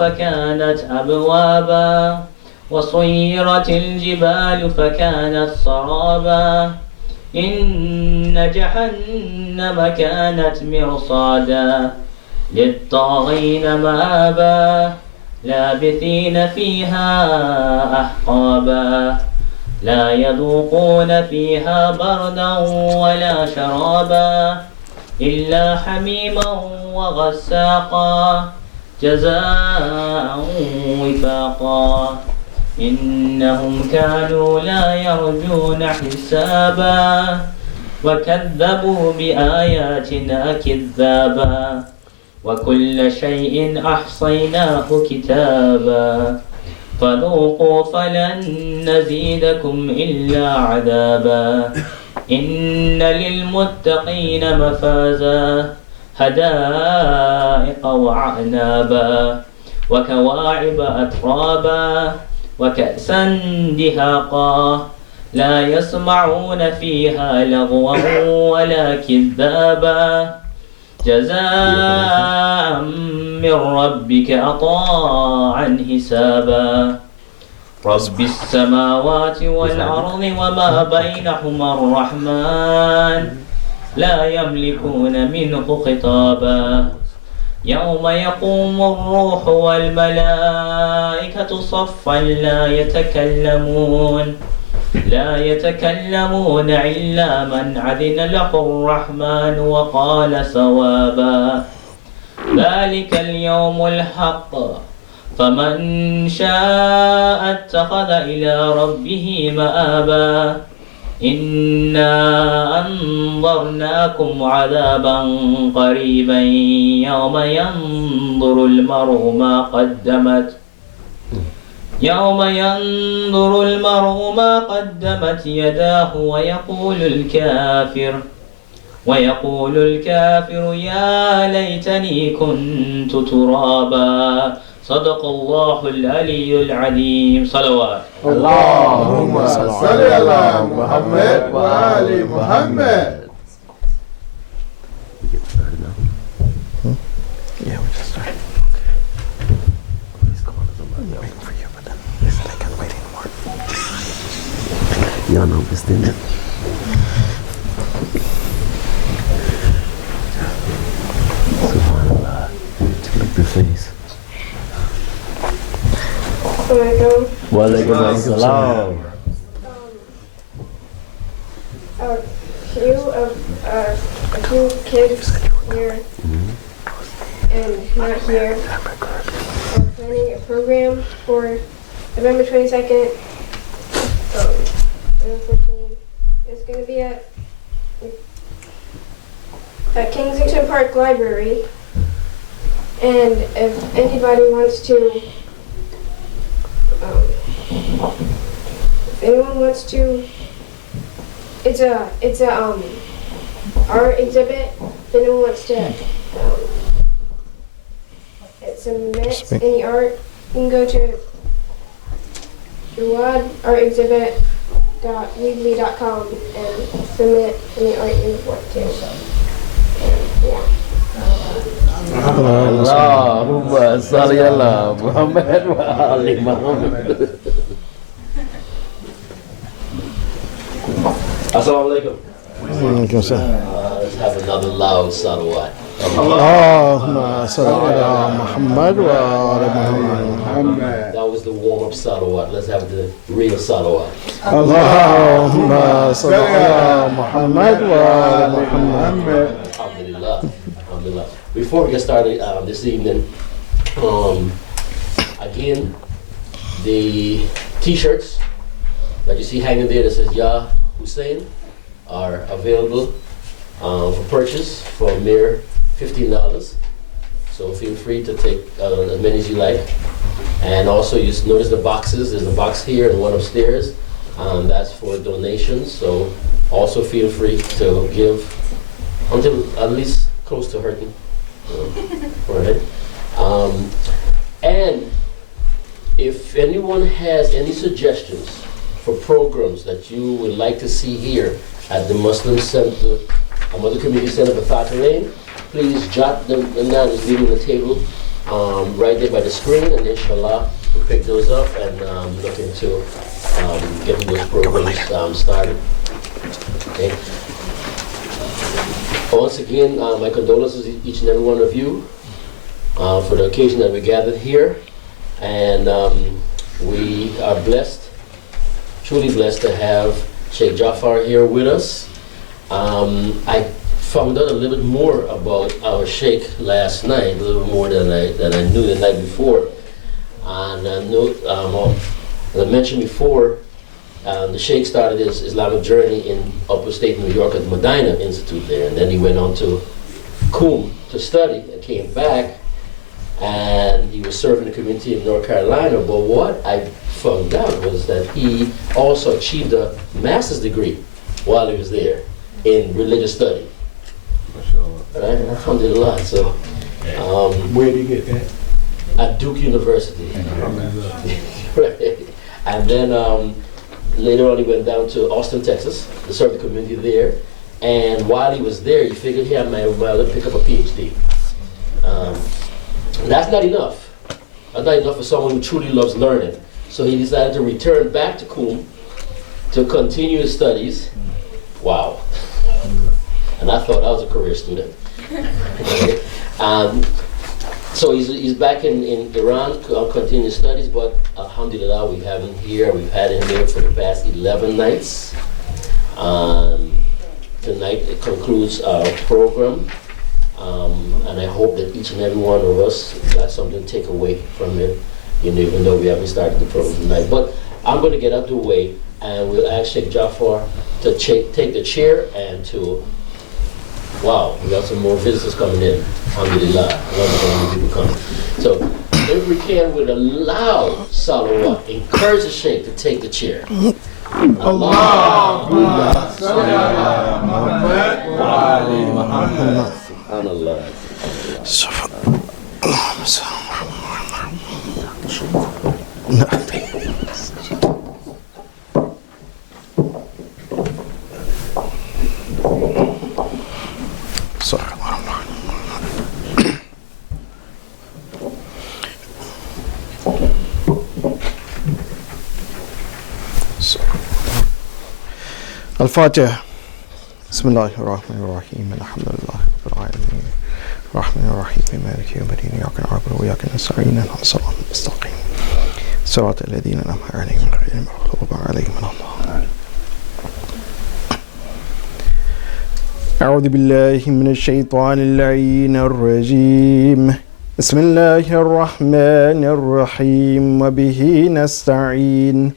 فكانت أبوابا وصيرت الجبال فكانت سرابا إن جهنم كانت مرصادا للطاغين مآبا لابثين فيها أحقابا لا يذوقون فيها بردا ولا شرابا إلا حميما وغساقا جزاء وفاقا إنهم كانوا لا يرجون حسابا وكذبوا بآياتنا كذابا وكل شيء أحصيناه كتابا فذوقوا فلن نزيدكم إلا عذابا إن للمتقين مفازا حدائق وعنابا وكواعب أترابا وكأسا دهاقا لا يسمعون فيها لغوا ولا كذابا جزاء من ربك عطاء حسابا رب السماوات والأرض وما بينهما الرحمن لا يملكون منه خطابا يوم يقوم الروح والملائكة صفا لا يتكلمون إلا من أذن له الرحمن وقال صوابا ذلك اليوم الحق فمن شاء اتخذ إلى ربه مآبا إنا أنظرناكم عذابا قريبا يوم ينظر المرء ما قدمت يداه ويقول الكافر يا ليتني كنت ترابا صدق الله العلي العظيم صلوات اللهم صل على محمد وآل محمد. Yeah, we just started. Please call us. I'm waiting for you, but then they said I can't wait anymore. Y'all know this, didn't it? Subhanallah. Look at the face. Walaikum assalam. A few kids here and not here are planning a program for November 22nd, 2014. It's going to be at Kensington Park Library, and if anybody wants to it's a art exhibit. If anyone wants to submit any art, you can go to jawadartexhibit.weebly.com and submit any art you want to. Yeah. Allahumma salli ala Muhammad wa ali Muhammad. Assalamu alaikum. Let's have another loud salawat. Allahumma salli ala Muhammad wa ali Muhammad. That was the warm-up salawat. Let's have the real salawat. Allahumma salli ala Muhammad wa ali Muhammad. Alhamdulillah. Alhamdulillah. Before we get started this evening, again, the t-shirts that you see hanging there that says Ya Hussein are available for purchase for a mere $15. So feel free to take as many as you like. And also you notice the boxes. There's a box here and one upstairs. That's for donations. So also feel free to give until at least close to hurting. Alright. And if anyone has any suggestions for programs that you would like to see here at the Muslim Community Center for Thaqalayn, please jot them down. It's leaving the table right there by the screen, and inshallah we'll pick those up and look into getting those programs started. Okay. Once again, my condolences to each and every one of you for the occasion that we gathered here, and we are blessed, truly blessed to have Sheikh Jafar here with us. I found out a little bit more about our Sheikh last night, a little more than I knew the night before. And I know, as I mentioned before, the Sheikh started his Islamic journey in upstate New York at the Medina Institute there, and then he went on to COMMUNITY to study and came back, and he was serving the community in North Carolina. But what I found out was that he also achieved a master's degree while he was there in religious study. Right? Alhamdulillah. So, Where did you get that? at Duke University. Right. And then later on he went down to Austin, Texas to serve the community there. And while he was there, he figured he might as well pick up a PhD. That's not enough. That's not enough for someone who truly loves learning. So he decided to return back to COMMUNITY to continue his studies. Wow. And I thought I was a career student. So he's back in Iran, continuing his studies, but alhamdulillah, we have him here. We've had him here for the past 11 nights. Tonight it concludes our program, and I hope that each and every one of us got something to take away from it, even though we haven't started the program tonight. But I'm going to get out of the way, and we'll ask Sheikh Jafar to take the chair and to, wow, we got some more visitors coming in. Alhamdulillah, I love it when people come. So if we can, with a loud salawat, encourage the Sheikh to take the chair. Allahumma salli ala Muhammad wa ali Muhammad. Subhanallah. الفاتحة. بسم الله الرحمن الرحيم الحمد لله رب العالمين الرحمن الرحيم مالك يوم الدين إياك نعبد وإياك نستعين اهدنا الصراط المستقيم صراط الذين أنعمت عليهم غير المغضوب عليهم ولا الضالين. أعوذ بالله من الشيطان اللعين الرجيم. بسم الله الرحمن الرحيم وبه نستعين.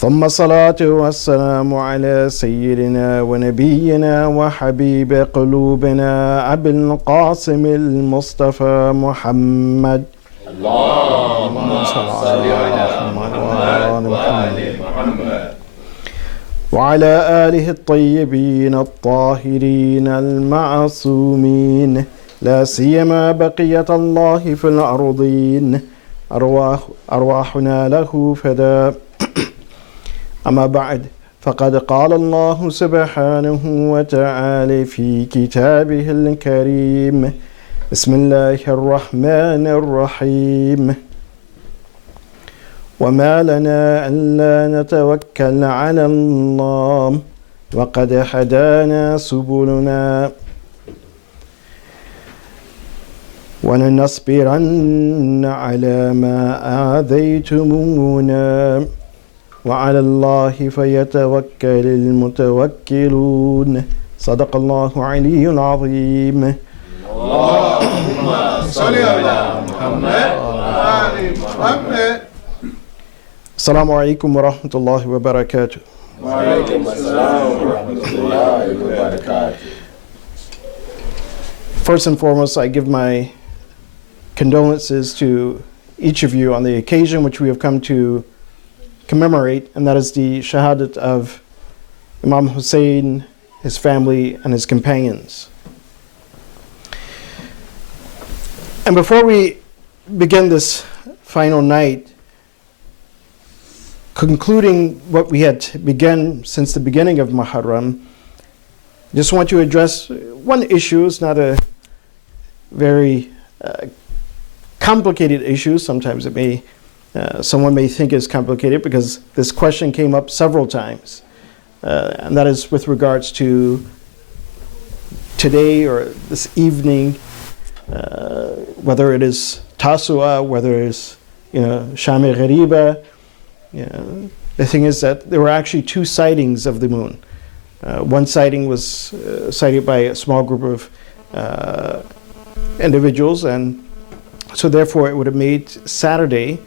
ثم الصلاة والسلام على سيدنا ونبينا وحبيب قلوبنا أبي القاسم المصطفى محمد. اللهم صل على محمد وآل محمد. وعلى آله الطيبين الطاهرين المعصومين لا سيما بقية الله في الأرضين أرواحنا له فداء. أما بعد، فقد قال الله سبحانه وتعالى في كتابه الكريم: بسم الله الرحمن الرحيم. وما لنا ألا نتوكل على الله وقد هدانا سبلنا ولنصبرن على ما آذيتمونا وعلى الله فيتوكل المتوكلون. صدق الله علي العظيم. اللهم صل على محمد وآل محمد. السلام عليكم ورحمة الله وبركاته. وعليكم السلام ورحمة الله وبركاته. First and foremost, I give my condolences to each of you on the occasion which we have come to commemorate, and that is the shahadat of Imam Hussein, his family, and his companions. And before we begin this final night, concluding what we had begun since the beginning of Muharram, just want to address one issue. It's not a very complicated issues. Sometimes it may, someone may think it's complicated because this question came up several times. And that is with regards to today or this evening, whether it is Tasu'a, whether it's, Shami Ghariba. The thing is that there were actually two sightings of the moon. One sighting was sighted by a small group of individuals, and so therefore it would have made Saturday,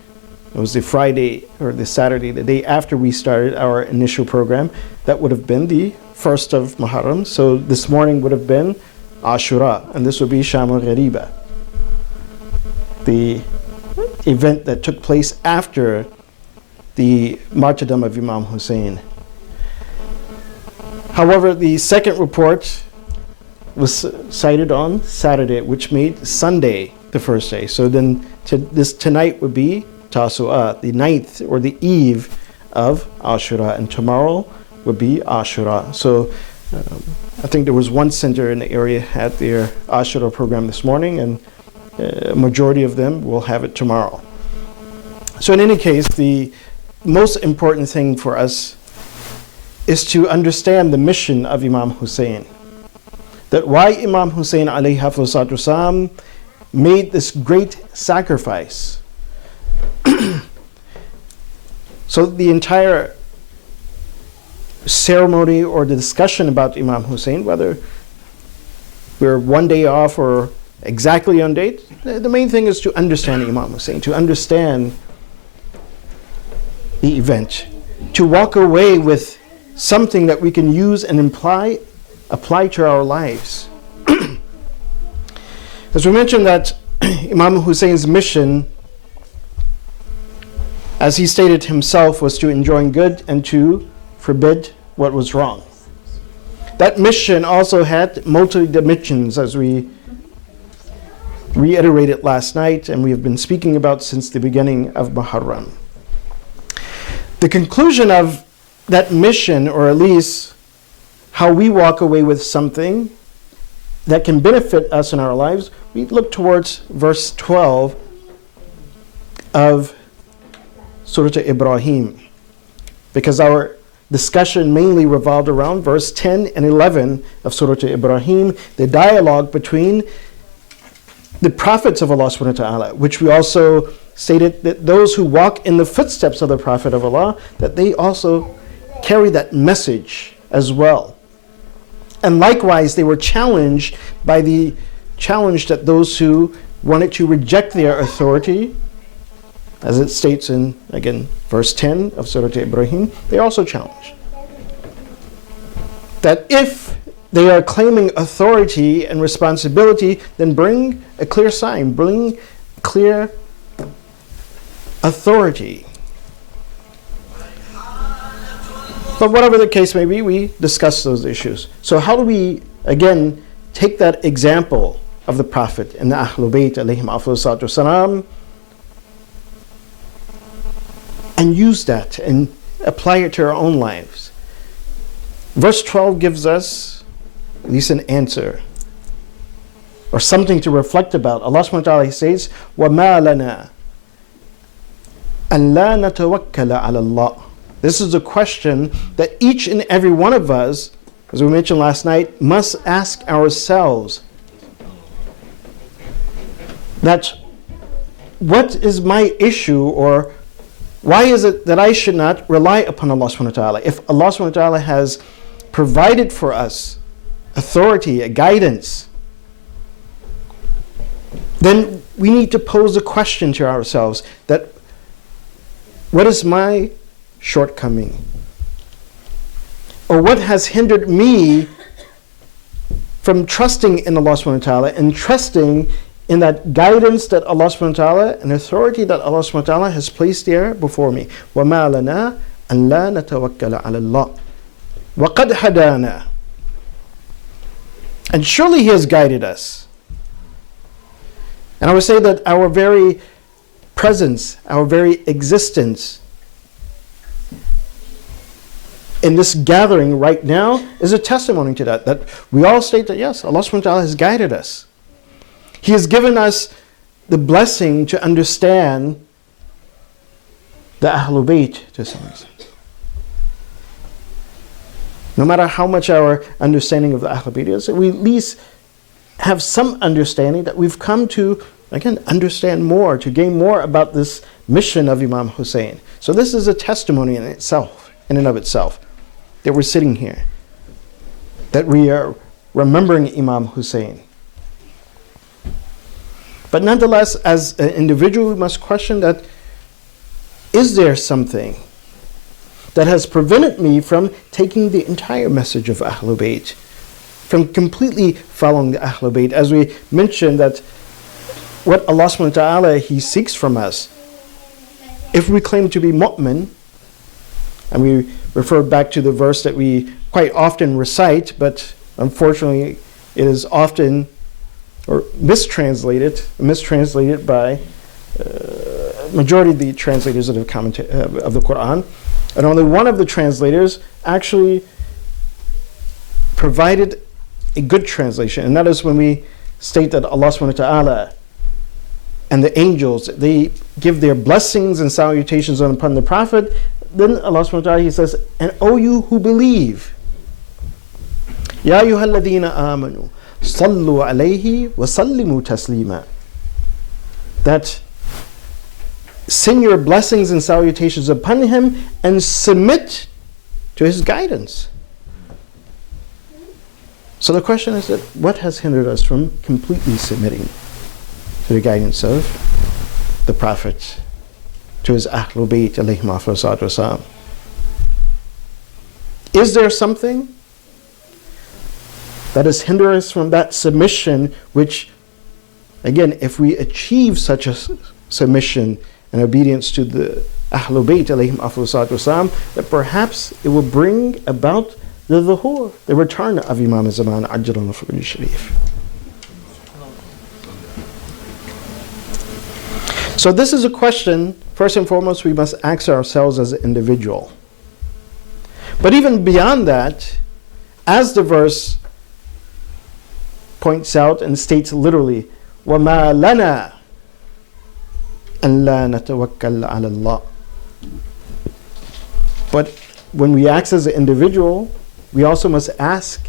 it was the Friday or the Saturday, the day after we started our initial program, that would have been the 1st of Muharram. So this morning would have been Ashura, and this would be Sham al-Ghariba, the event that took place after the martyrdom of Imam Hussein. However, the second report was cited on Saturday, which made Sunday the first day. So then tonight would be Tasu'a, the 9th or the eve of Ashura, and tomorrow would be Ashura. So I think there was one center in the area had their Ashura program this morning, and a majority of them will have it tomorrow. So in any case, the most important thing for us is to understand the mission of Imam Hussein. That why Imam Hussein alayhi wasallam made this great sacrifice. So the entire ceremony or the discussion about Imam Hussein, whether we're one day off or exactly on date, the main thing is to understand Imam Hussein, to understand the event, to walk away with something that we can use and apply to our lives. As we mentioned that Imam Hussein's mission, as he stated himself, was to enjoin good and to forbid what was wrong. That mission also had multi-dimensions, as we reiterated last night and we have been speaking about since the beginning of Muharram. The conclusion of that mission, or at least how we walk away with something that can benefit us in our lives, we look towards verse 12 of Surah Ibrahim, because our discussion mainly revolved around verse 10 and 11 of Surah Ibrahim, the dialogue between the prophets of Allah subhanahu wa ta'ala, which we also stated that those who walk in the footsteps of the Prophet of Allah, that they also carry that message as well. And likewise, they were challenged by the challenge that those who wanted to reject their authority, as it states in, again, verse 10 of Surah Ibrahim, they also challenged that if they are claiming authority and responsibility, then bring a clear sign, bring clear authority. But whatever the case may be, we discuss those issues. So how do we, again, take that example of the Prophet and the Ahlul Bayt alayhim afdalus salatu wassalam and use that and apply it to our own lives? Verse 12 gives us at least an answer or something to reflect about. Allah subhanahu wa ta'ala says, وَمَا لَنَا أَن لَا نَتَوَكَّلَ عَلَى اللَّهِ. This is a question that each and every one of us, as we mentioned last night, must ask ourselves. That what is my issue, or why is it that I should not rely upon Allah subhanahu wa ta'ala? If Allah subhanahu wa ta'ala has provided for us authority, a guidance, then we need to pose a question to ourselves that what is my shortcoming? Or what has hindered me from trusting in Allah subhanahu wa ta'ala and trusting in that guidance that Allah subhanahu wa ta'ala and authority that Allah subhanahu wa ta'ala has placed there before me? وَمَا لَنَا أَن لَا نَتَوَكَّلَ عَلَى اللَّهِ وَقَدْ هَدَانَا. And surely He has guided us. And I would say that our very presence, our very existence in this gathering right now is a testimony to that we all state that yes, Allah subhanahu wa ta'ala has guided us. He has given us the blessing to understand the Ahlul Bayt to some extent. No matter how much our understanding of the Ahlul Bayt is, we at least have some understanding that we've come to, again, understand more, to gain more about this mission of Imam Hussein. So this is a testimony in itself, in and of itself, that we're sitting here, that we are remembering Imam Hussein. But nonetheless, as an individual, we must question that, is there something that has prevented me from taking the entire message of Ahlul Bayt, from completely following the Ahlul Bayt? As we mentioned, that what Allah subhanahu wa ta'ala, He seeks from us, if we claim to be mu'min, and we refer back to the verse that we quite often recite, but unfortunately it is often or mistranslated by majority of the translators of the Quran, and only one of the translators actually provided a good translation, and that is when we state that Allah subhanahu wa ta'ala and the angels, they give their blessings and salutations upon the Prophet. Then Allah subhanahu wa ta'ala, He says, and O you who believe, Ya ayyuhalladhina amanu, sallu alayhi wa sallimu taslima. That send your blessings and salutations upon him and submit to his guidance. So the question is that what has hindered us from completely submitting to the guidance of the Prophet, to his Ahlul Bayt alayhim afdalus wasalam? Is there something that has hindered us from that submission, which, again, if we achieve such a submission and obedience to the Ahlul Bayt alayhim afdalus wasalam, that perhaps it will bring about the dhuhur, the return of Imam Zaman Ajjalallahu Faraj Sharif. So this is a question, first and foremost, we must ask ourselves as an individual. But even beyond that, as the verse points out and states literally, وَمَا لَنَا أَن لَا نَتَوَكَّلَ عَلَى اللَّهِ. But when we ask as an individual, we also must ask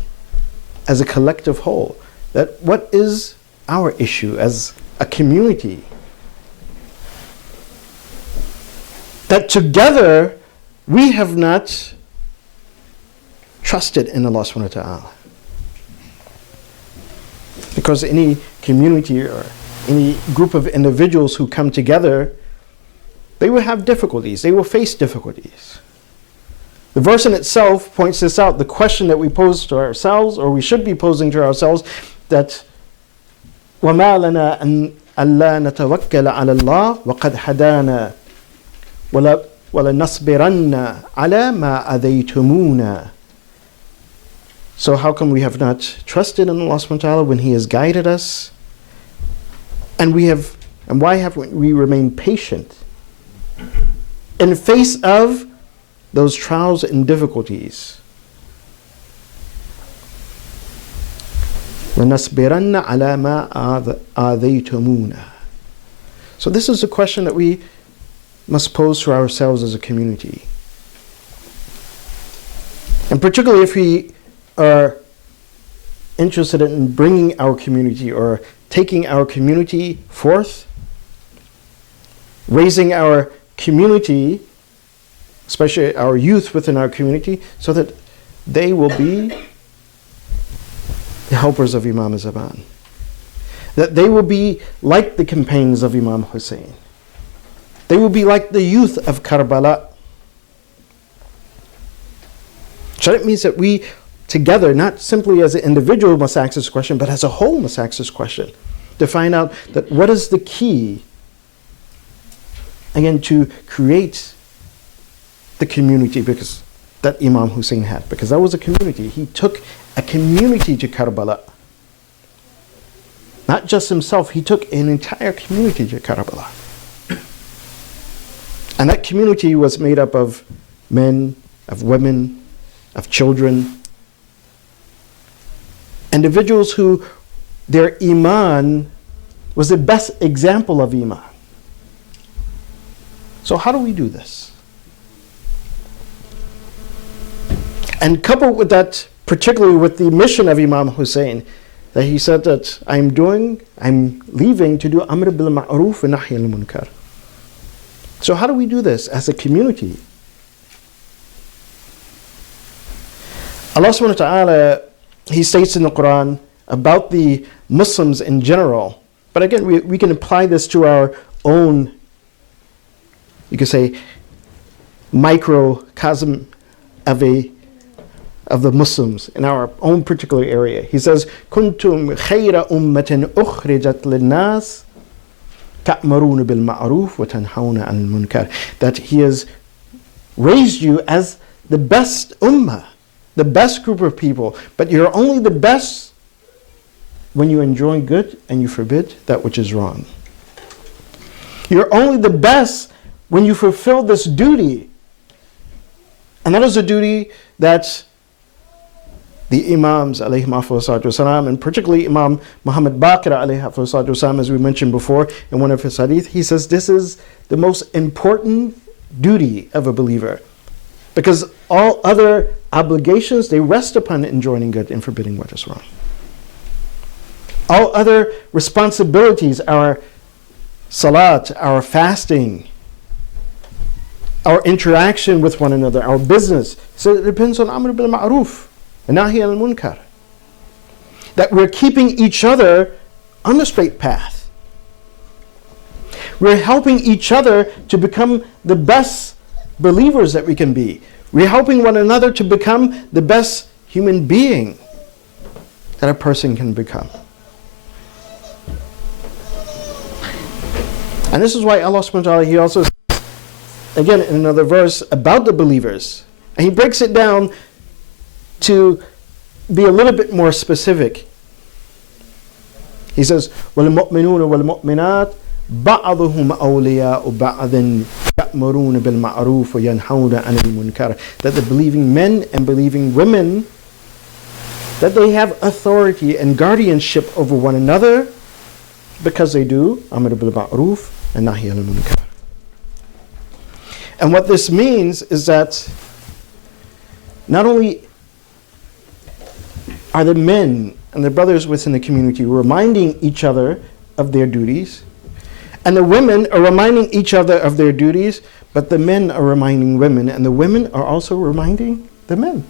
as a collective whole, that what is our issue as a community? That together we have not trusted in Allah subhanahu wa ta'ala. Because any community or any group of individuals who come together, they will have difficulties, they will face difficulties. The verse in itself points this out, the question that we pose to ourselves, or we should be posing to ourselves, that وَمَا لَنَا أَن أَلَّا نَتَوَكَّلَ عَلَى اللَّهِ وَقَدْ حَدَانَا وَلَنَصْبِرَنَّ عَلَى مَا أَذَيْتُمُونَا. So how come we have not trusted in Allah subhanahu wa ta'ala when He has guided us? And why haven't we remained patient in face of those trials and difficulties? وَنَصْبِرَنَّ عَلَى مَا آذَيْتُمُونَا. So this is a question that we must pose to ourselves as a community. And particularly if we are interested in bringing our community or taking our community forth, raising our community, especially our youth within our community, so that they will be the helpers of Imam Zaman. That they will be like the companions of Imam Hussein. They will be like the youth of Karbala. So that means that we together, not simply as an individual must ask this question, but as a whole must ask this question, to find out that what is the key, again, to create the community because that Imam Hussein had, because that was a community. He took a community to Karbala. Not just himself, he took an entire community to Karbala. And that community was made up of men, of women, of children, individuals who their iman was the best example of Iman. So how do we do this? And coupled with that, particularly with the mission of Imam Hussein, that he said that I'm leaving to do Amr bil Ma'ruf wa Nahy al Munkar. So how do we do this as a community? Allah subhanahu wa ta'ala, He states in the Quran about the Muslims in general, but again, we can apply this to our own, you could say, microcosm of the Muslims in our own particular area. He says, "Kuntum khayra ummatin ukhrijat linnas ta'maruna bil ma'ruf wa tanhauna 'anil munkar." That He has raised you as the best ummah, the best group of people, but you're only the best when you enjoy good and you forbid that which is wrong. You're only the best when you fulfill this duty. And that is a duty that the Imams, alayhim afdhalu salam, and particularly Imam Muhammad Baqir, alayhi afdhalu salam, as we mentioned before in one of his hadith, he says this is the most important duty of a believer. Because all other obligations, they rest upon enjoining good and forbidding what is wrong. All other responsibilities, our salat, our fasting, our interaction with one another, our business, so it depends on Amr bil Ma'ruf and Nahy al Munkar. That we're keeping each other on the straight path. We're helping each other to become the best believers that we can be. We're helping one another to become the best human being that a person can become. And this is why Allah subhanahu wa ta'ala, He also says, again in another verse, about the believers. And He breaks it down to be a little bit more specific. He says, وَالْمُؤْمِنُونَ وَالْمُؤْمِنَاتِ بَعْضُهُمْ أَوْلِيَاءُ بَعْضٍ يَأْمُرُونَ بِالْمَعْرُوفِ وَيَنْهَوْنَ عَنِ الْمُنْكَرِ. That the believing men and believing women, that they have authority and guardianship over one another because they do Amr bil Ma'ruf and Nahy al Munkar. And what this means is that not only are the men and the brothers within the community reminding each other of their duties, and the women are reminding each other of their duties, but the men are reminding women, and the women are also reminding the men.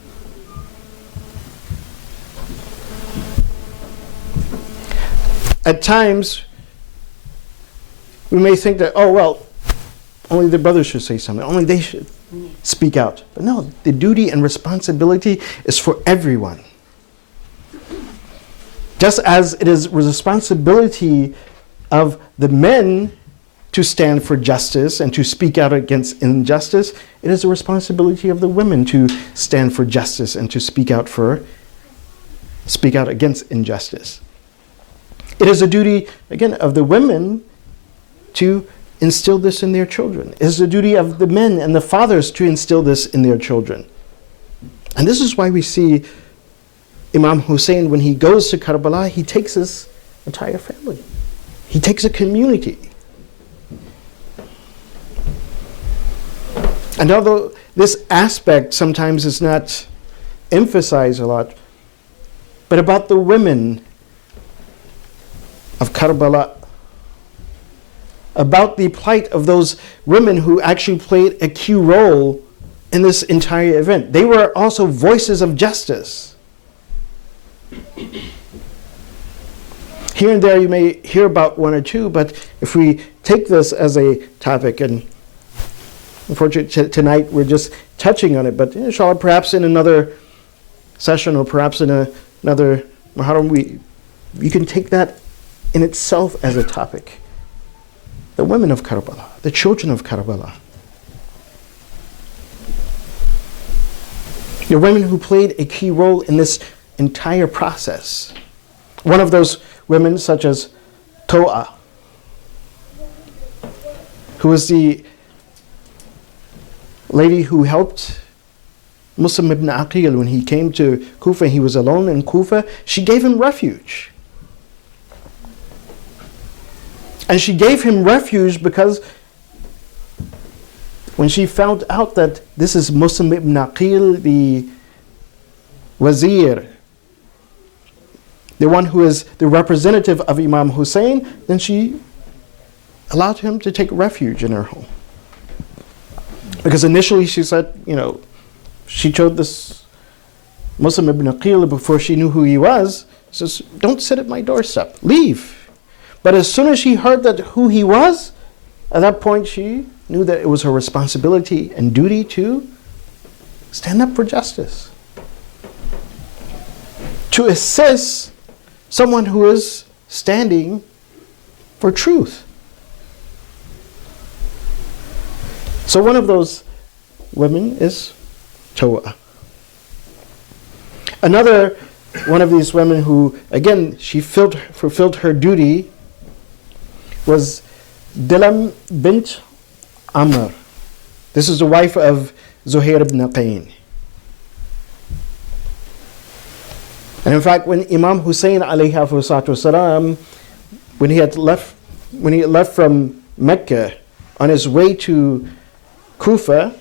At times, we may think that, oh, well, only the brothers should say something, only they should speak out. But no, the duty and responsibility is for everyone. Just as it is responsibility of the men to stand for justice and to speak out against injustice, it is the responsibility of the women to stand for justice and to speak out against injustice. It is a duty, again, of the women to instill this in their children. It is the duty of the men and the fathers to instill this in their children. And this is why we see Imam Hussein, when he goes to Karbala, he takes his entire family. He takes a community. And although this aspect sometimes is not emphasized a lot, but about the women of Karbala, about the plight of those women who actually played a key role in this entire event. They were also voices of justice. Here and there you may hear about one or two, but if we take this as a topic, and unfortunately tonight we're just touching on it, but inshallah perhaps in another session or perhaps in another Muharram, you can take that in itself as a topic. The women of Karbala, the children of Karbala. The women who played a key role in this entire process. One of those women, such as To'a, who was the lady who helped Muslim ibn Aqil when he came to Kufa. He was alone in Kufa. She gave him refuge. And she gave him refuge because when she found out that this is Muslim ibn Aqil, the wazir, the one who is the representative of Imam Hussein, then she allowed him to take refuge in her home. Because initially she said, she chose this Muslim ibn Aqil before she knew who he was. She says, don't sit at my doorstep, leave. But as soon as she heard that who he was, at that point she knew that it was her responsibility and duty to stand up for justice, to assist someone who is standing for truth. So one of those women is Tawa. Another one of these women who, again, she fulfilled her duty was Dilam bint Amr. This is the wife of Zuhair ibn Qayn. And in fact, when Imam Hussein alayhi wasalam, when he left from Mecca on his way to Kufa,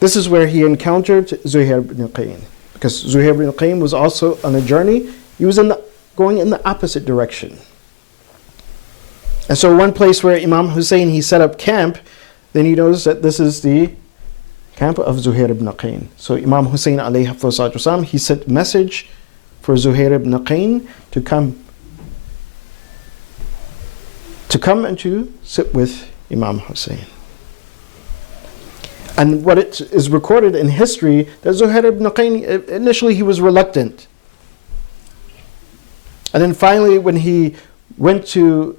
this is where he encountered Zuhair ibn Qayn. Because Zuhair ibn Qayn was also on a journey. He was going in the opposite direction. And so one place where Imam Hussein, he set up camp, then he noticed that this is the camp of Zuhair ibn Qayn. So Imam Hussein alayhi wasallam, he sent a message for Zuhair ibn Qayn to come and to sit with Imam Hussein. And what it is recorded in history, that Zuhair ibn Qayn, initially he was reluctant. And then finally when he went to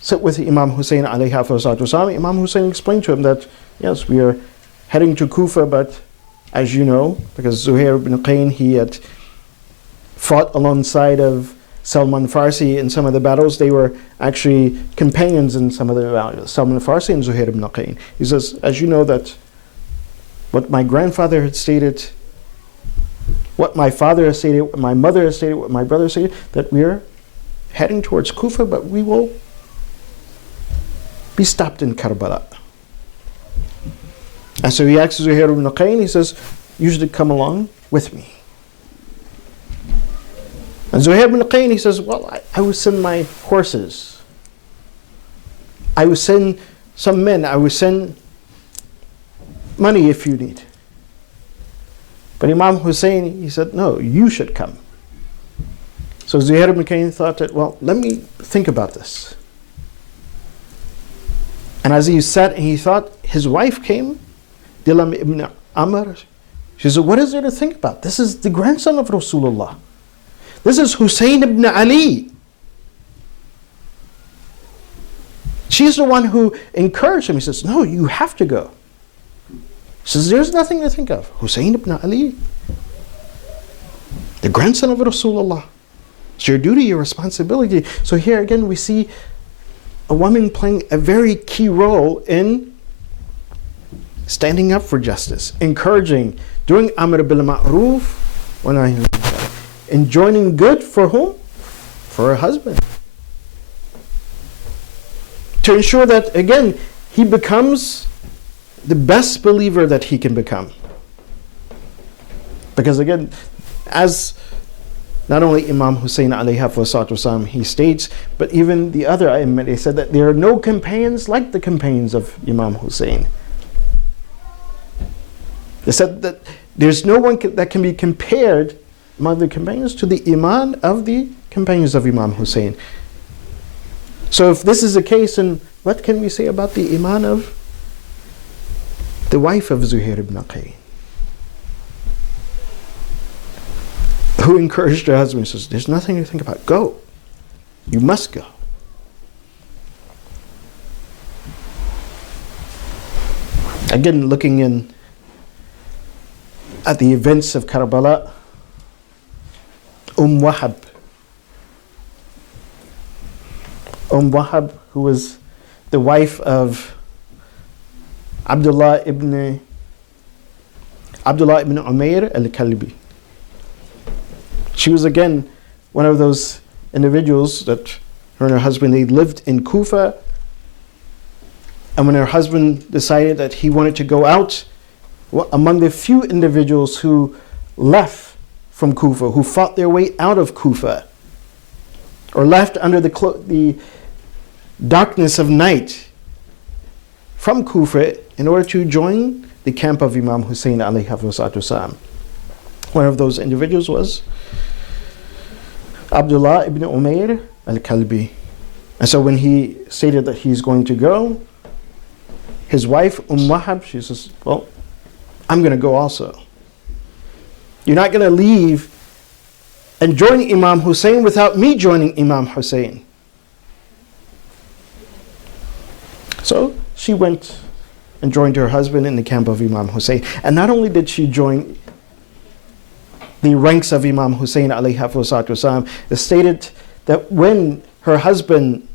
sit with Imam Hussein alayhi wasallam, Imam Hussein explained to him that, yes, we are heading to Kufa, but as you know, because Zuhair ibn Qayn, he had fought alongside of Salman Farsi in some of the battles. They were actually companions in some of the battles, Salman Farsi and Zuhair ibn Qayn. He says, as you know, that what my grandfather had stated, what my father has stated, what my mother has stated, what my brother has stated, that we are heading towards Kufa, but we will be stopped in Karbala. And so he asks Zuhair ibn Qayn, he says, you should come along with me. And Zuhair ibn Qayn, he says, well, I will send my horses. I will send some men. I will send money if you need. But Imam Hussein, he said, no, you should come. So Zuhair ibn Qayn thought that, well, let me think about this. And as he sat and he thought, his wife came, Dilam ibn Amr. She said, what is there to think about? This is the grandson of Rasulullah. This is Hussein ibn Ali. She's the one who encouraged him. He says, no, you have to go. She says, there's nothing to think of. Hussein ibn Ali, the grandson of Rasulullah. It's your duty, your responsibility. So here again we see a woman playing a very key role in standing up for justice, encouraging, doing amr bil ma'roof, and joining good for whom? For her husband. To ensure that, again, he becomes the best believer that he can become. Because again, as not only Imam Hussein alayhi wasallam, he states, but even the other A'immah, they said that there are no companions like the companions of Imam Hussein. They said that there's no one that can be compared among the companions to the iman of the companions of Imam Hussein. So if this is the case, then what can we say about the iman of the wife of Zuhair ibn Qayn, who encouraged her husband? Says, there's nothing to think about. Go. You must go. Again, looking in at the events of Karbala, Wahab, Wahab, who was the wife of Abdullah ibn Umayr al-Kalbi. She was again one of those individuals that her and her husband, they lived in Kufa. And when her husband decided that he wanted to go out, among the few individuals who left from Kufa, who fought their way out of Kufa, or left under the darkness of night from Kufa in order to join the camp of Imam Hussein alayhi salatu salam. One of those individuals was Abdullah ibn Umayr al-Kalbi. And so when he stated that he's going to go, his wife Wahab, she says, well, I'm going to go also. You're not going to leave and join Imam Hussein without me joining Imam Hussein. So she went and joined her husband in the camp of Imam Hussein. And not only did she join the ranks of Imam Hussein alayhi salatu wasalam, it stated that when her husband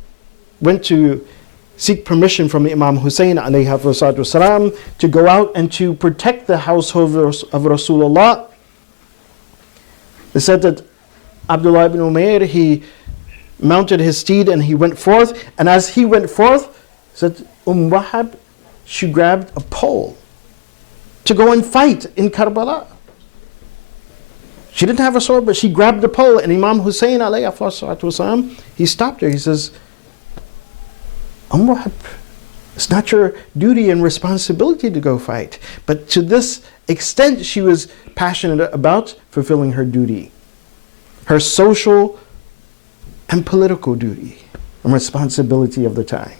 went to seek permission from Imam Hussein alayhi salatu wasalam to go out and to protect the household of Rasulullah, they said that Abdullah ibn Umayr, he mounted his steed and he went forth, and as he went forth, said Wahab, she grabbed a pole to go and fight in Karbala. She didn't have a sword, but she grabbed the pole, and Imam Hussein alayhi salatu wasalam, he stopped her. He says, Wahab, it's not your duty and responsibility to go fight. But to this extent, she was passionate about fulfilling her duty, her social and political duty and responsibility of the time.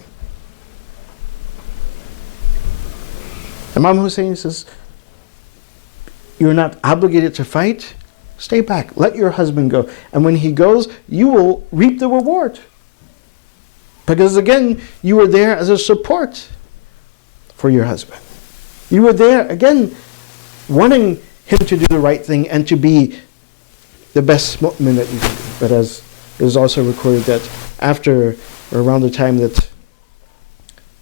Imam Hussein says, you're not obligated to fight. Stay back. Let your husband go. And when he goes, you will reap the reward. Because again, you were there as a support for your husband. You were there, again, wanting him to do the right thing and to be the best mu'min that you can be. But as it is also recorded that after, or around the time that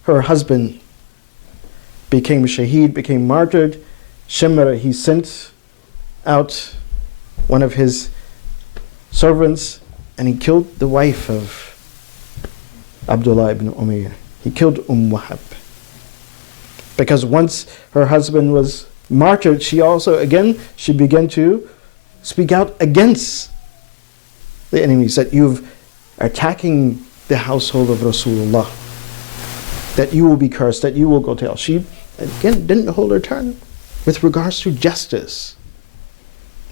her husband became shaheed, became martyred, Shimr, he sent out one of his servants and he killed the wife of Abdullah ibn Umayr. He killed Wahab. Because once her husband was martyred, she also, again, she began to speak out against the enemies, that you're attacking the household of Rasulullah, that you will be cursed, that you will go to hell. She, again, didn't hold her tongue with regards to justice.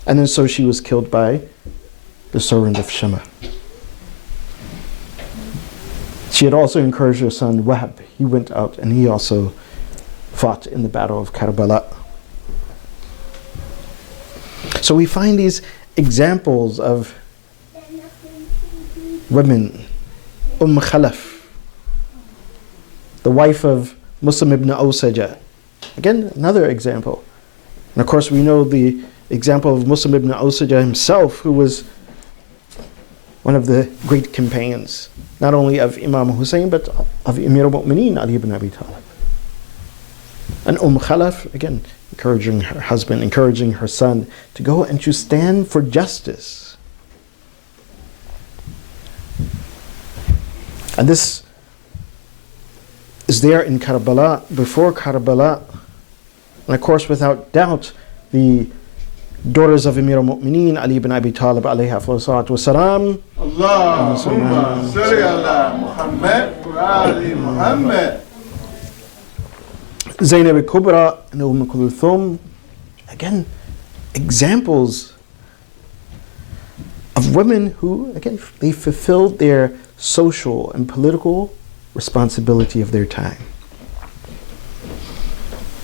And then so she was killed by the servant of Shema. She had also encouraged her son Wahab. He went out and he also fought in the battle of Karbala. So we find these examples of women. Khalaf, the wife of Muslim ibn Awsaja. Again, another example. And of course we know the example of Muslim ibn Awsaja himself, who was one of the great companions, not only of Imam Hussein, but of Amir al-Mu'mineen Ali ibn Abi Talib. And Khalaf, again, encouraging her husband, encouraging her son to go and to stand for justice. And this is there in Karbala, before Karbala. And of course, without doubt, the daughters of Amir al-Mu'mineen Ali ibn Abi Talib alayhi salatu wasalam. Allahumma salli ala Muhammad wa ali Muhammad. Zainab al-Kubra and Kulthum. Again, examples of women who, again, they fulfilled their social and political responsibility of their time.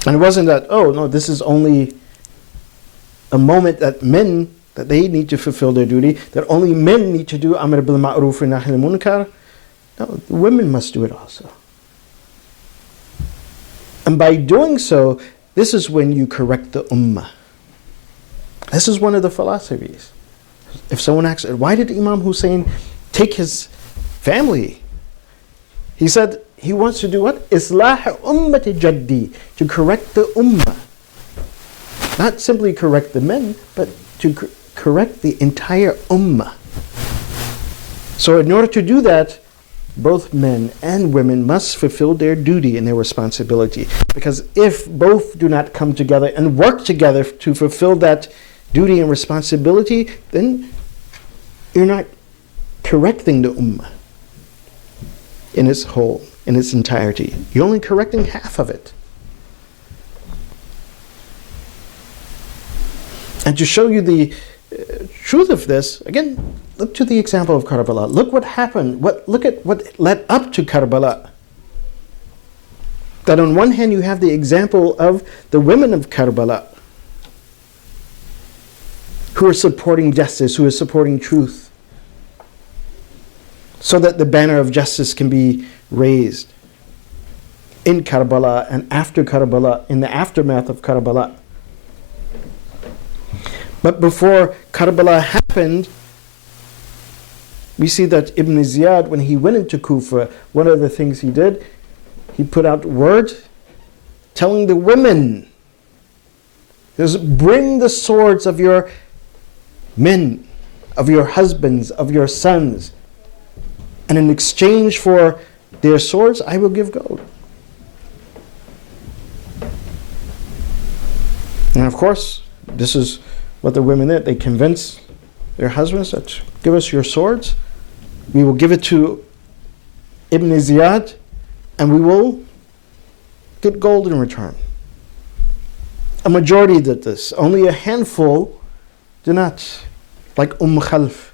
And it wasn't that, oh no, this is only a moment that men, that they need to fulfill their duty, that only men need to do Amr bil Ma'ruf and Nahy al Munkar. No, women must do it also. And by doing so, this is when you correct the ummah. This is one of the philosophies. If someone asks, why did Imam Hussein take his family? He said he wants to do what? Islah ummati jaddi, to correct the ummah. Not simply correct the men, but to correct the entire ummah. So in order to do that, both men and women must fulfill their duty and their responsibility. Because if both do not come together and work together to fulfill that duty and responsibility, then you're not correcting the ummah in its whole, in its entirety. You're only correcting half of it. And to show you the truth of this, again, look to the example of Karbala. Look what happened. Look at what led up to Karbala. That on one hand you have the example of the women of Karbala who are supporting justice, who are supporting truth, so that the banner of justice can be raised in Karbala and after Karbala, in the aftermath of Karbala. But before Karbala happened, we see that Ibn Ziyad, when he went into Kufa, one of the things he did, he put out word telling the women, bring the swords of your men, of your husbands, of your sons, and in exchange for their swords, I will give gold. And of course, this is what the women did. They convinced their husbands that, give us your swords, we will give it to Ibn Ziyad, and we will get gold in return. A majority did this. Only a handful did not. Like Khalaf,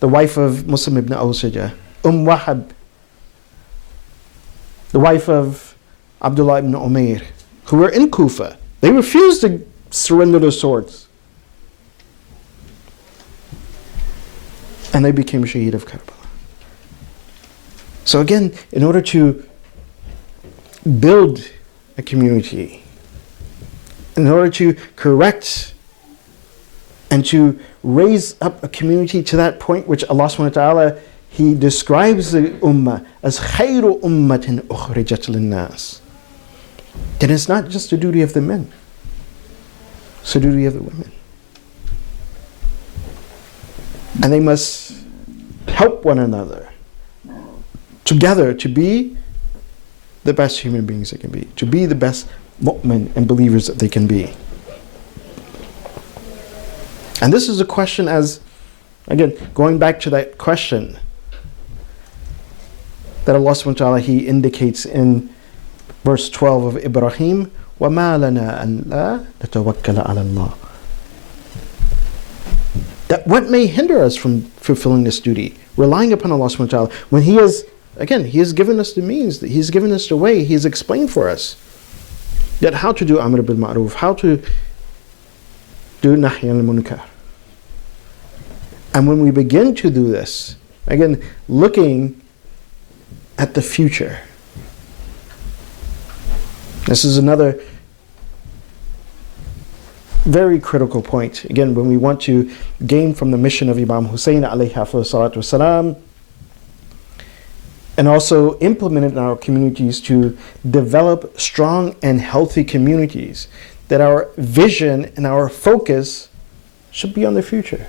the wife of Muslim ibn Awsajah, Wahab, the wife of Abdullah ibn Umair, who were in Kufa. They refused to surrender their swords. And they became Shaheed of Karbala. So again, in order to build a community, in order to correct and to raise up a community to that point which Allah subhanahu wa ta'ala, He describes the ummah as khayru ummatin ukhrijat linnas. Then it's not just the duty of the men, it's the duty of the women. And they must help one another together to be the best human beings they can be, to be the best mu'min and believers that they can be. And this is a question, as, again, going back to that question that Allah subhanahu wa ta'ala, He indicates in verse 12 of Ibrahim, وَمَا لَنَا أَن لَا نَتَوَكَّلَ عَلَى اللَّهِ. That what may hinder us from fulfilling this duty, relying upon Allah subhanahu wa ta'ala, when He has, again, He has given us the means, He has given us the way, He has explained for us that how to do Amr bil Ma'ruf, how to do Nahy al Munkar. And when we begin to do this, again, looking at the future, this is another very critical point. Again, when we want to gain from the mission of Imam Hussein alayhi salatu wasalam, and also implement it in our communities to develop strong and healthy communities, that our vision and our focus should be on the future.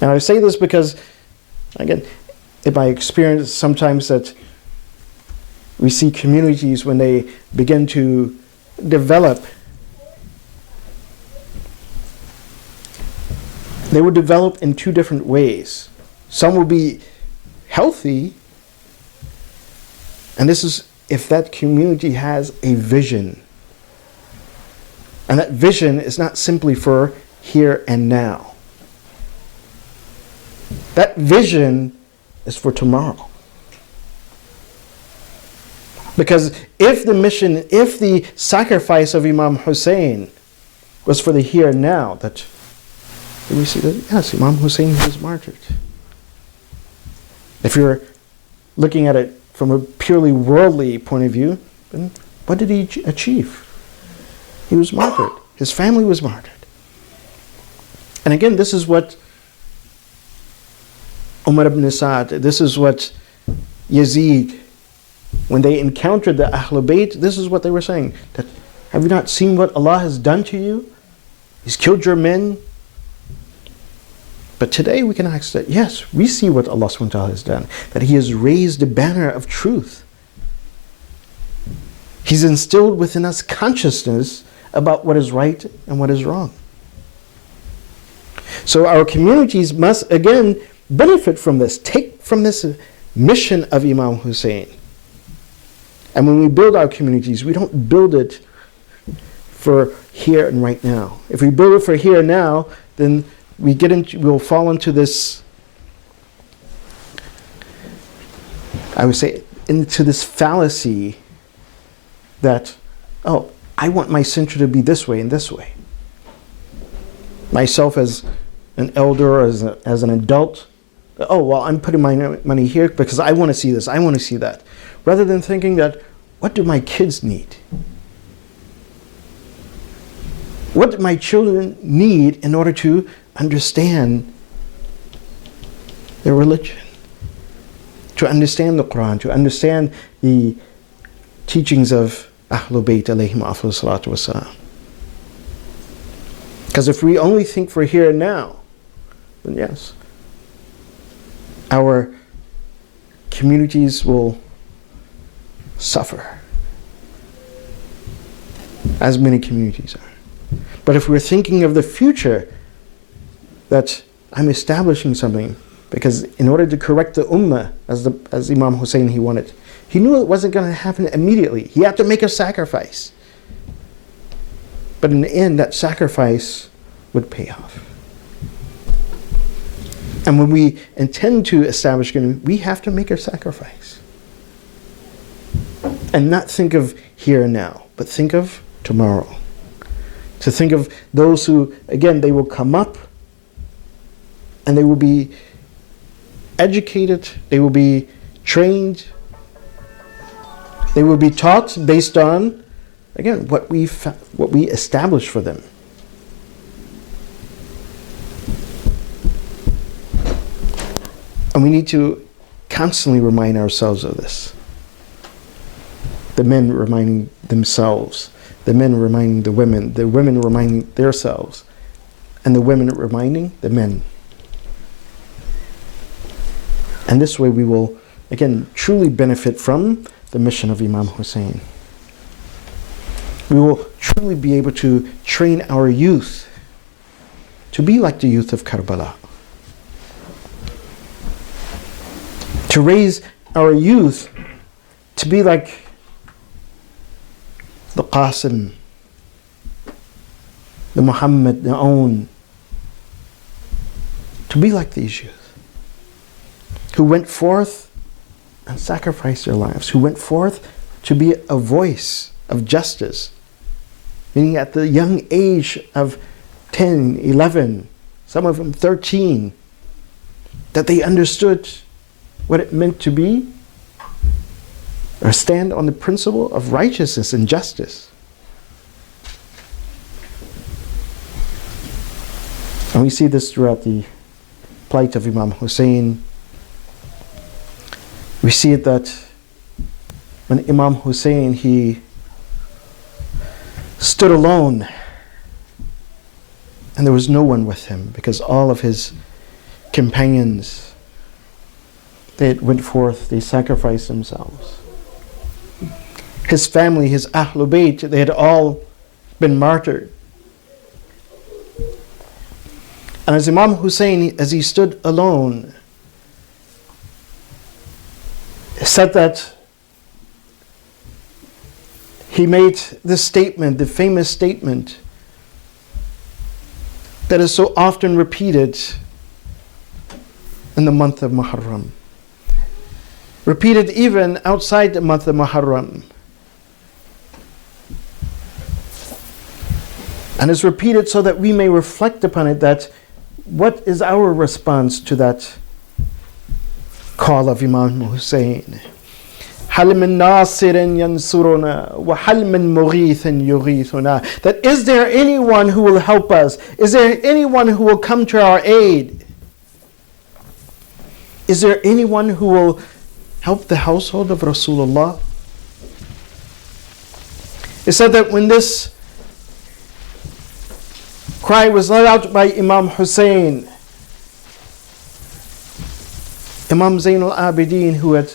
And I say this because, again, in my experience, sometimes that we see communities when they begin to develop, they will develop in two different ways. Some will be healthy, and this is if that community has a vision. And that vision is not simply for here and now. That vision is for tomorrow. Because if the mission, if the sacrifice of Imam Hussein was for the here and now, that we see that, yes, Imam Hussein was martyred. If you're looking at it from a purely worldly point of view, then what did he achieve? He was martyred. His family was martyred. And again, this is what Umar ibn Sa'd, this is what Yazid, when they encountered the Ahlul Bayt, this is what they were saying. That, have you not seen what Allah has done to you? He's killed your men. But today we can ask that, yes, we see what Allah subhanahu wa ta'ala has done, that He has raised a banner of truth. He's instilled within us consciousness about what is right and what is wrong. So our communities must, again, benefit from this, take from this mission of Imam Hussein. And when we build our communities, we don't build it for here and right now. If we build it for here and now, then we'll fall into this, I would say, into this fallacy that, oh, I want my center to be this way and this way. Myself as an elder, as an adult, oh, well, I'm putting my money here because I want to see this, I want to see that. Rather than thinking that, what do my kids need? What do my children need in order to understand their religion? To understand the Quran, to understand the teachings of Ahlul Bayt alayhim afdal salatu wassalam. Because if we only think for here and now, then yes, our communities will suffer, as many communities are. But if we're thinking of the future, that I'm establishing something, because in order to correct the ummah, as Imam Hussein he wanted, he knew it wasn't going to happen immediately. He had to make a sacrifice. But in the end, that sacrifice would pay off. And when we intend to establish community, we have to make a sacrifice. And not think of here and now, but think of tomorrow. To think of those who, again, they will come up and they will be educated, they will be trained, they will be taught based on, again, what we establish for them. And we need to constantly remind ourselves of this. The men reminding themselves, the men reminding the women reminding themselves, and the women reminding the men. And this way we will, again, truly benefit from the mission of Imam Hussein. We will truly be able to train our youth to be like the youth of Karbala. To raise our youth to be like the Qasim, the Muhammad, the Aoun. To be like these youth who went forth and sacrificed their lives, who went forth to be a voice of justice, meaning at the young age of 10, 11, some of them 13, that they understood what it meant to be or stand on the principle of righteousness and justice. And we see this throughout the plight of Imam Hussein. We see it that when Imam Hussein, he stood alone and there was no one with him because all of his companions, they went forth, they sacrificed themselves. His family, his Ahlul Bayt, they had all been martyred. And as Imam Hussein, as he stood alone, said that he made this statement, the famous statement that is so often repeated in the month of Muharram. Repeated even outside the month of Muharram. And is repeated so that we may reflect upon it, that what is our response to that call of Imam Hussein? هل من ناصر ينصرنا وهل من مغيث يغيثنا. That is there anyone who will help us? Is there anyone who will come to our aid? Is there anyone who will help the household of Rasulullah? It said that when this cry was let out by Imam Hussein, Imam Zain al-Abidin, who had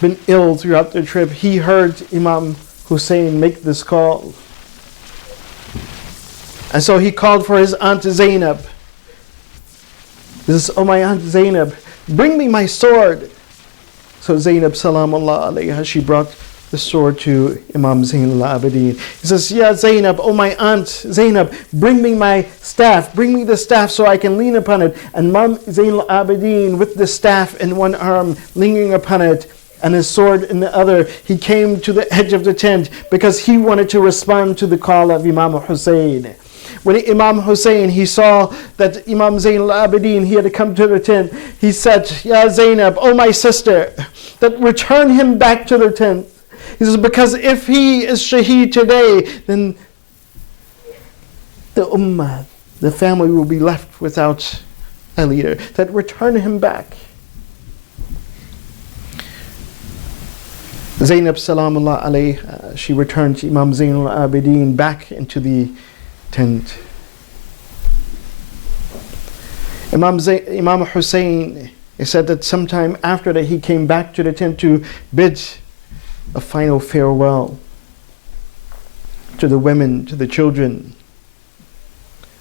been ill throughout the trip, he heard Imam Hussein make this call. And so he called for his aunt Zainab. This is, oh my aunt Zainab, bring me my sword. So Zainab, salamullah alayha, she brought the sword to Imam Zain al-Abidin. He says, Ya Zainab, oh my aunt Zainab, bring me my staff, bring me the staff so I can lean upon it. And Imam Zain al-Abidin, with the staff in one arm, leaning upon it, and his sword in the other, he came to the edge of the tent because he wanted to respond to the call of Imam Hussein. When Imam Hussein, he saw that Imam Zain al-Abidin, he had to come to the tent, he said, Ya Zainab, oh my sister, that return him back to the tent. He says, because if he is shaheed today, then the ummah, the family will be left without a leader. That return him back. Zainab, salamullah alayha, she returned Imam Zain al-Abidin back into the tent. Imam Hussein, he said that sometime after that he came back to the tent to bid a final farewell to the women, to the children.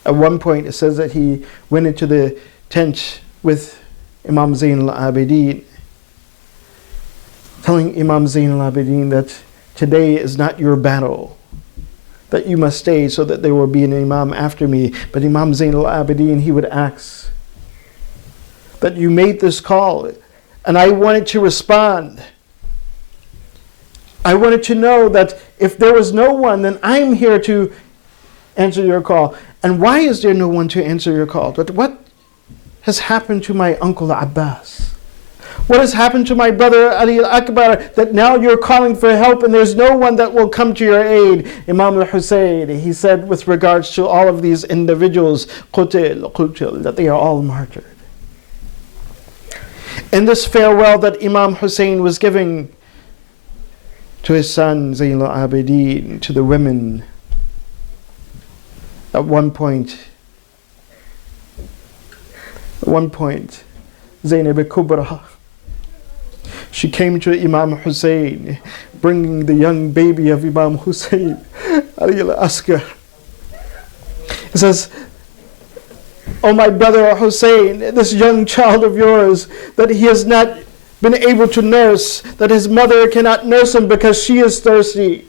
At one point it says that he went into the tent with Imam Zain al-Abidin, telling Imam Zain al-Abidin that today is not your battle, that you must stay so that there will be an Imam after me. But Imam Zain al-Abidin, he would ask that you made this call and I wanted to respond. I wanted to know that if there was no one, then I'm here to answer your call. And why is there no one to answer your call? But what has happened to my uncle Abbas? What has happened to my brother Ali al-Akbar that now you're calling for help and there's no one that will come to your aid? Imam al-Hussein, he said with regards to all of these individuals, qutil, that they are all martyred. In this farewell that Imam Hussein was giving to his son Zain al-Abidin, to the women, at one point, Zainab al-Kubra, she came to Imam Hussein, bringing the young baby of Imam Hussein, Ali al-Asghar. He says, oh my brother Hussein, this young child of yours, that he has not been able to nurse, that his mother cannot nurse him because she is thirsty.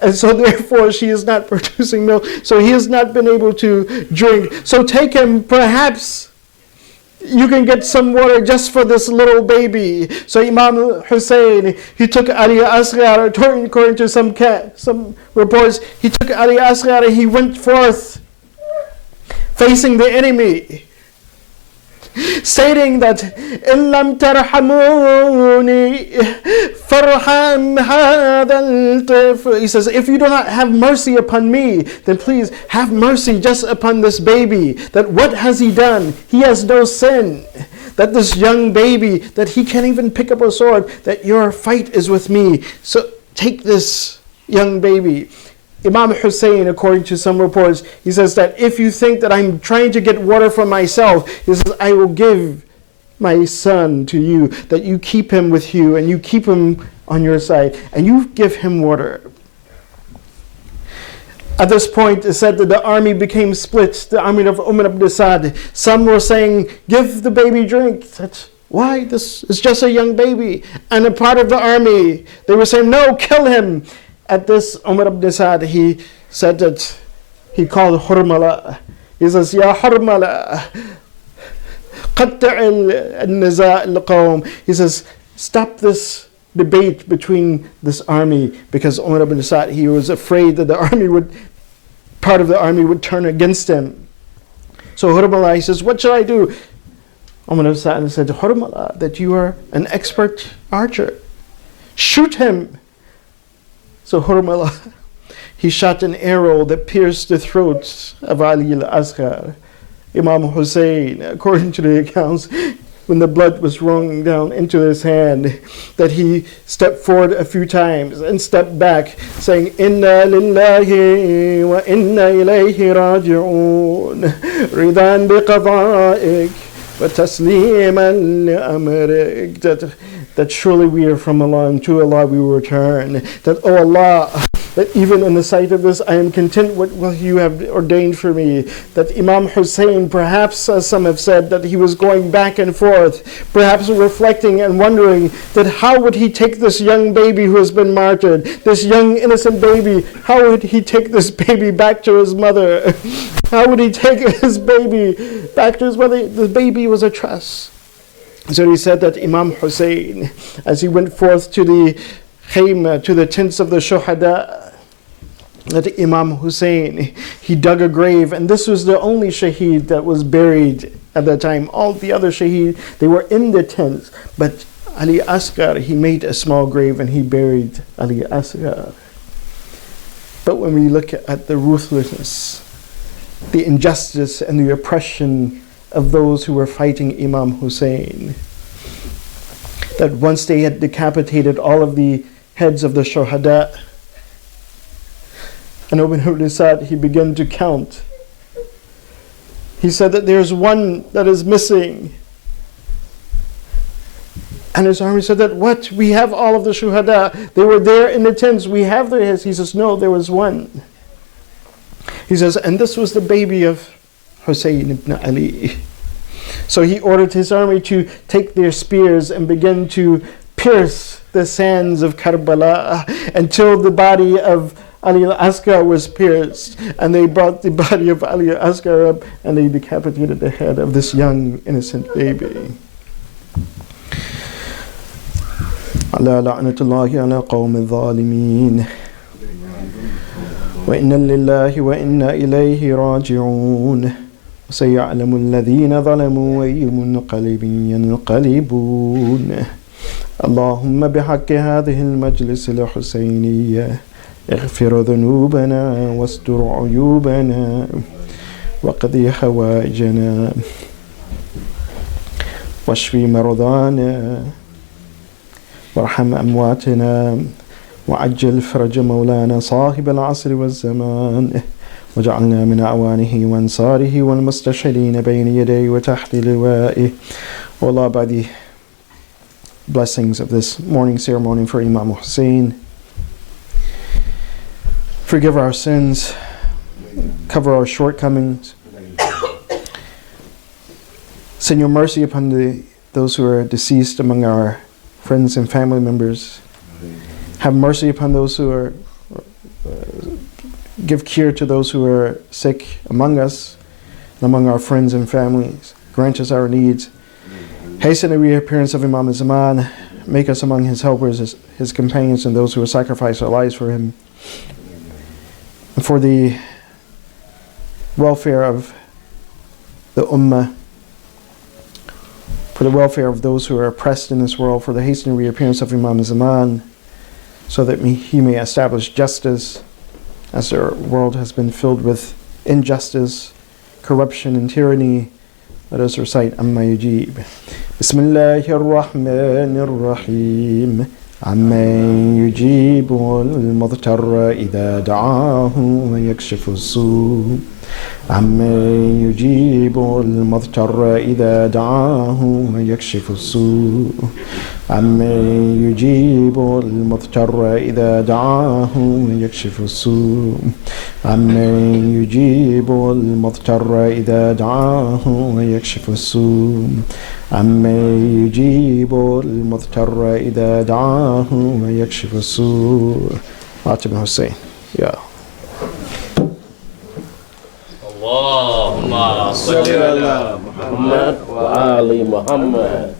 And so therefore she is not producing milk, so he has not been able to drink. So take him, perhaps you can get some water just for this little baby. So Imam Hussein, he took Ali Asghar, according to some reports, he took Ali Asghar and he went forth facing the enemy, stating that إِن لَمْ تَرْحَمُونِي فَارْحَمْ هَذَا الْطِفْلِ. He says, if you do not have mercy upon me, then please have mercy just upon this baby. That what has he done? He has no sin. That this young baby, that he can't even pick up a sword, that your fight is with me. So take this young baby. Imam Hussein, according to some reports, he says that if you think that I'm trying to get water for myself, he says, I will give my son to you, that you keep him with you and you keep him on your side and you give him water. At this point, it said that the army became split, the army of Umar ibn Sa'd. Some were saying, give the baby drink. That's why? This is just a young baby. And a part of the army, they were saying, no, kill him. At this, Umar ibn Sa'd, he said that he called Hurmala. He says, Ya Hurmala, qatta' al-niza' al-qawm. He says, stop this debate between this army, because Umar ibn Sa'd, he was afraid that part of the army would turn against him. So Hurmala, he says, what should I do? Umar ibn Sa'd said to Hurmala, that you are an expert archer. Shoot him. So Hurmala, he shot an arrow that pierced the throat of Ali al-Asghar. Imam Hussein, according to the accounts, when the blood was running down into his hand, that he stepped forward a few times and stepped back, saying, Inna lillahi wa inna ilayhi raji'un, ridan biqada'ik, وتسليما لأمرك, that surely we are from Allah and to Allah we will return. That, oh Allah, that even in the sight of this I am content with what you have ordained for me. That Imam Hussein, perhaps as some have said, that he was going back and forth, perhaps reflecting and wondering that how would he take this young baby who has been martyred, this young innocent baby, how would he take this baby back to his mother? How would he take his baby back to his mother? The baby was a trust. So he said that Imam Hussein, as he went forth to the khayma, to the tents of the shuhada, that Imam Hussein, he dug a grave, and this was the only shaheed that was buried at that time. All the other shaheed, they were in the tents, but Ali Asghar, he made a small grave and he buried Ali Asghar. But when we look at the ruthlessness, the injustice and the oppression of those who were fighting Imam Hussein, that once they had decapitated all of the heads of the shuhada, and Ibn Hudisat, he began to count. He said that there's one that is missing. And his army said that, what? We have all of the shuhada. They were there in the tents. We have their heads. He says, no, there was one. He says, and this was the baby of Hussein ibn Ali. So he ordered his army to take their spears and begin to pierce the sands of Karbala until the body of Ali al-Asghar was pierced. And they brought the body of Ali al-Asghar up and they decapitated the head of this young innocent baby. على لعنة الله على قوم الظالمين وإنا لله وإنا إليه راجعون وسيعلم الذين ظلموا وأي منقلب ينقلبون اللهم بحق هذه المجلس الحسينية اغفر ذنوبنا واستر عيوبنا وقضي حوائجنا واشفي مرضانا وارحم أمواتنا وعجل فرج مولانا صاحب العصر والزمان وجعلنا من أعوانه وأنصاره والمستشهدين بين يديه وتحت لوائه. O Allah, by the blessings of this morning ceremony for Imam Hussein, forgive our sins, cover our shortcomings, send your mercy upon those who are deceased among our friends and family members. Have mercy upon those who are, give cure to those who are sick among us and among our friends and families. Grant us our needs. Hasten the reappearance of Imam Zaman. Make us among his helpers, his companions, and those who will sacrifice their lives for him. And for the welfare of the Ummah, for the welfare of those who are oppressed in this world, for the hastening reappearance of Imam Zaman, so that he may establish justice, as our world has been filled with injustice, corruption, and tyranny. Let us recite Amma Yujib. Bismillahir Rahmanir Rahim. عمن يجيب المضطر إذا دعاه ويكشف السوء عمن يجيب المضطر إذا دعاه ويكشف السوء عمن يجيب المضطر إذا دعاه ويكشف السوء عمن يجيب المضطر إذا دعاه ويكشف السوء عمن يجيب المضطر إذا دعاه ويكشف السوء. Fatima Hussein. Yeah. اللهم صل على محمد وآل محمد.